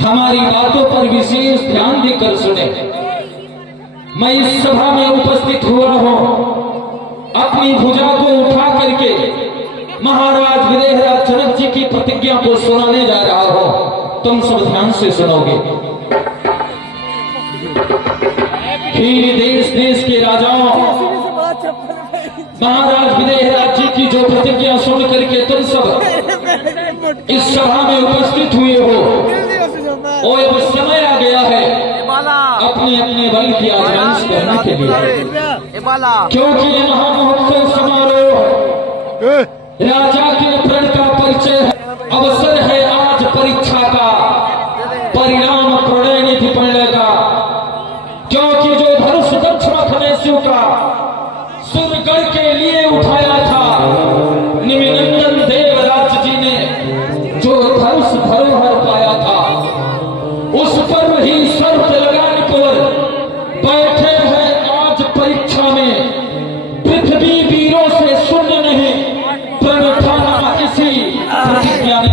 हमारी बातों पर विशेष ध्यान देकर सुने। मैं इस सभा में उपस्थित हुआ हूँ अपनी भुजा को उठा करके महाराज विदेहराज जनक जी की प्रतिज्ञा को सुनाने जा रहा हूँ। तुम सब ध्यान से सुनोगे। फिर देश देश के राजाओं महाराज विदेहराज जी की जो प्रतिज्ञा सुन करके तुम सब इस सभा में उपस्थित हुए हो, और अब समय आ गया है अपने अपने बल की आजमाइश करने के लिए, क्योंकि ये महामहोत्सव समारोह राजा के प्रण का परिचय है। अवसर है आज परीक्षा का, परिणाम प्रणय निधि पड़ेगा, क्योंकि जो धनुष दक्षिण ने शिव का सुरगढ़ के लिए उठाया था, निमिनंदन देवराज जी ने जो धनुष धरोहर पाया था, उस पर ही शर्त लगाने पर बैठे हैं आज परीक्षा में। पृथ्वी वीरों से शून्य नहीं, प्रण ठाना इसी प्रतिज्ञा ने।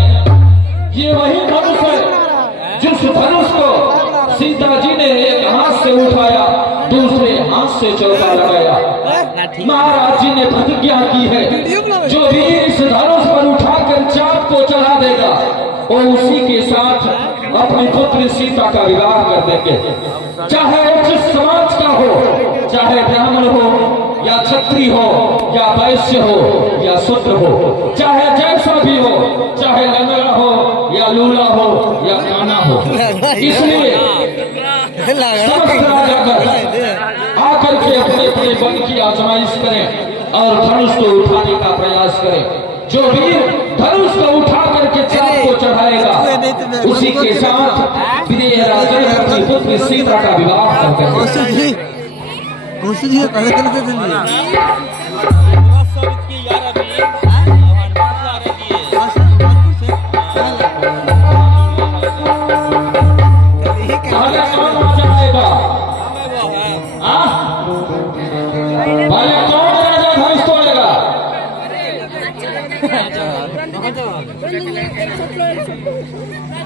ये वही धनुष है जिस धनुष को सीता जी ने एक हाथ से उठाया, दूसरे हाथ से चौका लगाया। महाराज जी ने प्रतिज्ञा की है, जो वीर इस धनुष पर उठाकर चाँद को चढ़ा देगा, वो उसी के साथ अपनी पुत्री सीता का विवाह कर देंगे। चाहे जिस समाज का हो, चाहे ब्राह्मण हो या क्षत्रिय हो या वैश्य हो या शूद्र हो, चाहे जैसा भी हो, चाहे लंगड़ा हो या लूला हो या काना हो। इसलिए आकर के अपने अपने बल की आजमाइश करें और धनुष को उठाने का प्रयास करें। जो वीर धनुष को उठा करके चाँद को चढ़ाएगा, उसी के साथ विदेहराज जनक अपनी पुत्री सीता का विवाह करते हैं।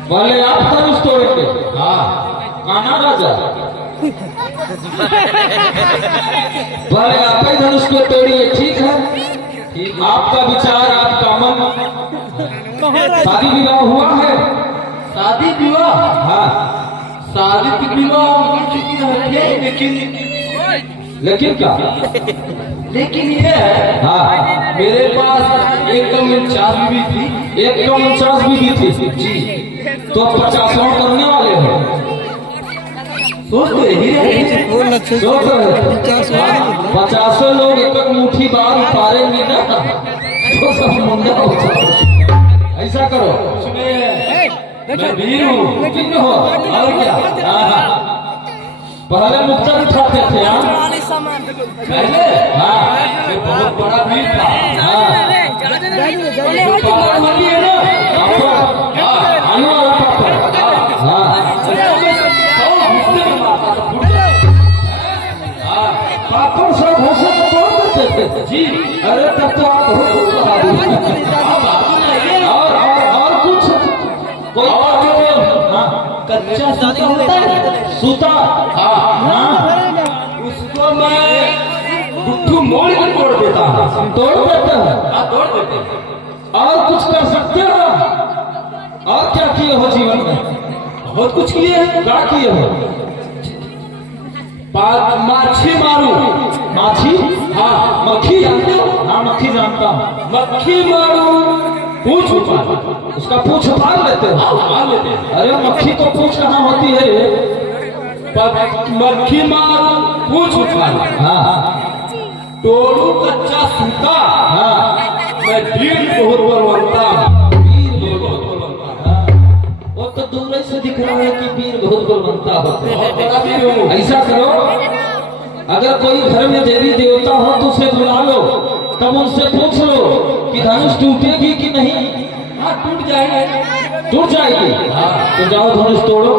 भले आप धनुष तोड़ेंगे? हाँ, कान्हा राजा। भले आप ही धनुष को तोड़िए, ठीक है। आपका विचार, आपका मन। शादी विवाह हुआ है? शादी विवाह? हाँ, शादी विवाह लेकिन क्या? लेकिन ये है, हाँ, मेरे पास 149 बीवी थी। 149 बीवी थी जी, तो 50 करने वाले हो। सोच तो यही रहे, 50 लोग एक मुट्ठी बार उतारेंगे ना, तो सब मुंडा हो जाए। ऐसा करो, मैं वीर हूँ, कितने हो और क्या? पहले मुक्ता उठाते थे, पहले, हाँ, बहुत बड़ा वीर था। हाँ, मंडी है ना, पापड़ सब घोषणा को तोड़ देते थे जी। अरे तब तो आप बहुत और कुछ कोई कच्चा सूता होता है, सूता, उसको मैं गुट्ठू मोड़ के तोड़ देता हूँ। तोड़ देता है? हाँ, तोड़ देते हैं। और कुछ कर सकते हो? और क्या किए हो जीवन में? बहुत कुछ किए हैं। क्या किए हो? माछी मारू। माछी? हाँ। मक्खी जानते हो? हाँ, मक्खी जानता हूँ। मक्खी मारू, पूछ उपाड़, उसका पूछ फाड़ लेते हो? फाड़ लेते हैं। अरे मक्खी को पूछ कहाँ होती है? मक्खी मारू, पूछ उपाड़। हाँ। टोलू कच्चा सूता। हाँ। मैं वीर बहुत बलवंता हूँ। वीर बहुत बलवंता। वो तो दूर से दिख रहा है कि वीर बहुत बलवंता होता। ऐसा करो, अगर कोई घर में देवी देवता हो तो उसे बुला लो, तब उनसे पूछ लो कि धनुष टूटेगी कि नहीं। हाँ, टूट जाएगी। टूट जाएगी? हाँ, तो जाओ धनुष तोड़ो।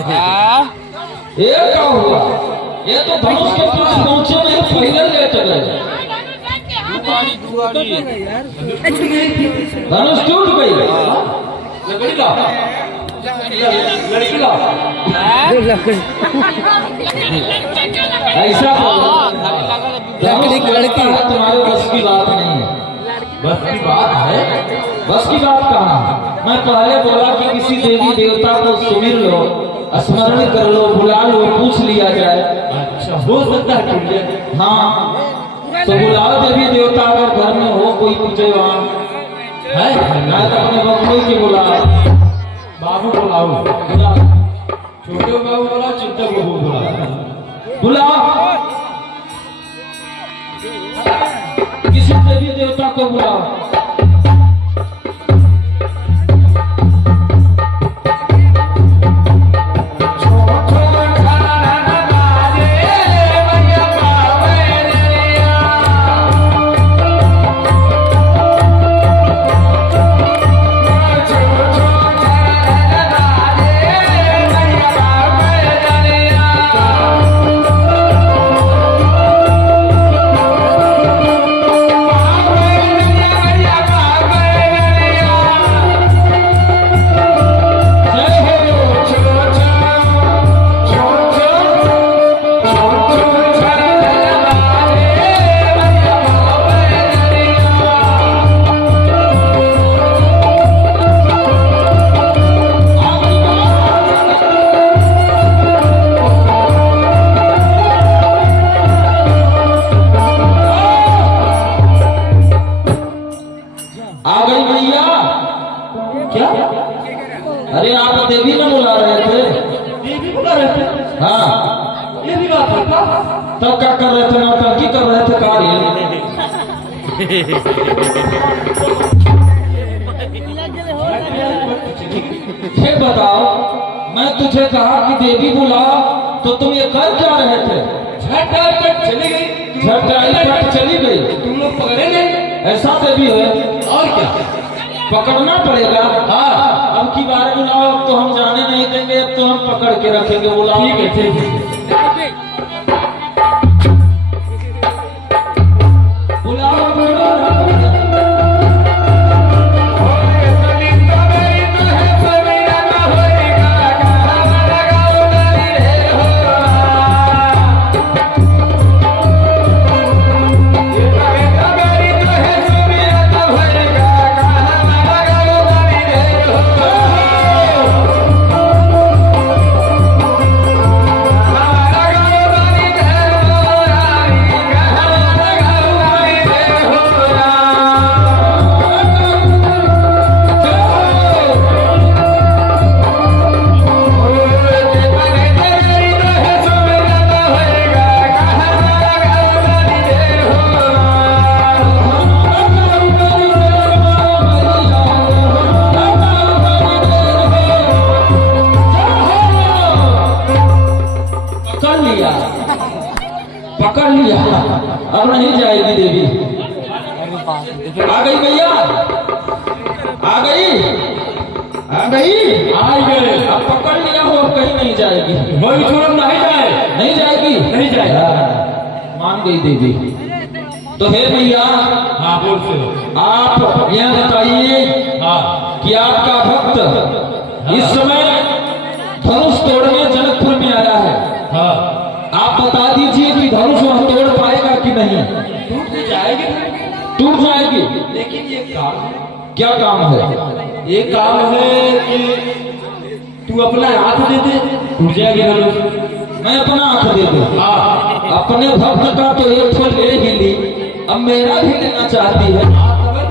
ये क्या हुआ? ये तो धनुष के पास पहुंचे नहीं, पहले लेट गए। धनुष टूट गई। लकड़ी ला, लड़की ला। ऐसा लकड़ी तुम्हारे बस की बात नहीं है। बस की बात है? बस की बात कहाँ? मैं पहले बोला कि किसी देवी देवता को सुमिर लो, स्मरण कर लो, बुला लो, पूछ लिया जाए। अच्छा, हो सकता है। हाँ, तो बुलाओ देवी देवता, अगर घर में हो कोई पूजेवान है। मैं तो अपने बबलू की बुलाओ, बाबू बुलाओ, छोटे बाबू बुलाओ, चिंता बाबू बुलाओ, किसी देवी देवता को बुलाओ। अरे आप देवी में बुला रहे थे? देवी बुला रहे थे? हाँ, ये भी बात है। तब क्या कर रहे थे? नौटंकी कर रहे थे कार्य। ये बताओ, मैं तुझे कहा कि देवी बुला, तो तुम ये कर क्या रहे थे? झट चली गई, झट चली गई। तुम लोग पकड़े नहीं? ऐसा देवी है और क्या? पकड़ना पड़ेगा। हाँ, अब की बार बुलाओ, अब तो हम जाने नहीं देंगे, अब तो हम पकड़ के रखेंगे। बुलाओ। ठीक है, ठीक है। बुलाओ, पकड़ लिया। अब नहीं जाएगी देवी। आ गई भैया, आ गई, आ गई, आ गए। अब पकड़ लिया हो, अब कहीं नहीं जाएगी। वही तुरंत नहीं जाए, नहीं जाएगी, नहीं जाएगा। मान गई देवी। तो हे भैया, हाँ बोल से आप यह बताइए कि आपका भक्त इस समय धनुष तोड़ने जनकपुर में आया है। आप बता दीजिए कि धनुष वह तोड़ पाएगा कि नहीं? टूट जाएगी, टूट जाएगी। लेकिन ये काम क्या काम है? ये काम है कि तू अपना हाथ दे दे, टूट जाएगी धनुष। मैं अपना हाथ दे दूं? हाँ, अपने भक्त का तो एक फल ले ही ली, अब मेरा भी लेना चाहती है।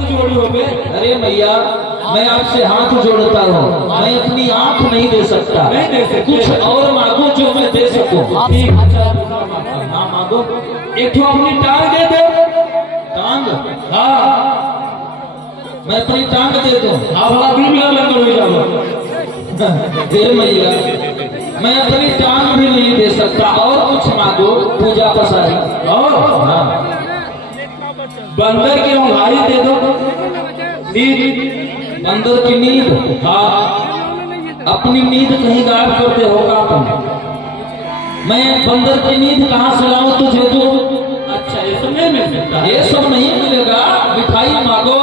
जोड़ी हो गए। अरे मैया, मैं आपसे हाथ जोड़ता हूँ, मैं अपनी आंख नहीं दे सकता। नहीं दे सकते। कुछ और मांगो जो मैं दे सकूं। हाँ मांगो। एक तो अपनी टांग दे दो। टांग? हाँ, मैं अपनी टांग दे दूं। हाँ भला भी मिला लंगर हो जाऊंगा। मैया, मैं अपनी टांग भी नहीं दे सकता, और कुछ मांगो। पूजा पसारी और हाँ, बंदर की उंगाई दे दो। नींद, बंदर की नींद। हाँ, अपनी नींद कहीं गायब करते हो का तुम? मैं बंदर की नींद कहाँ से लाऊं तुझे? तो अच्छा, ये सब नहीं मिल सकता। ये सब नहीं मिलेगा। मिठाई मांगो,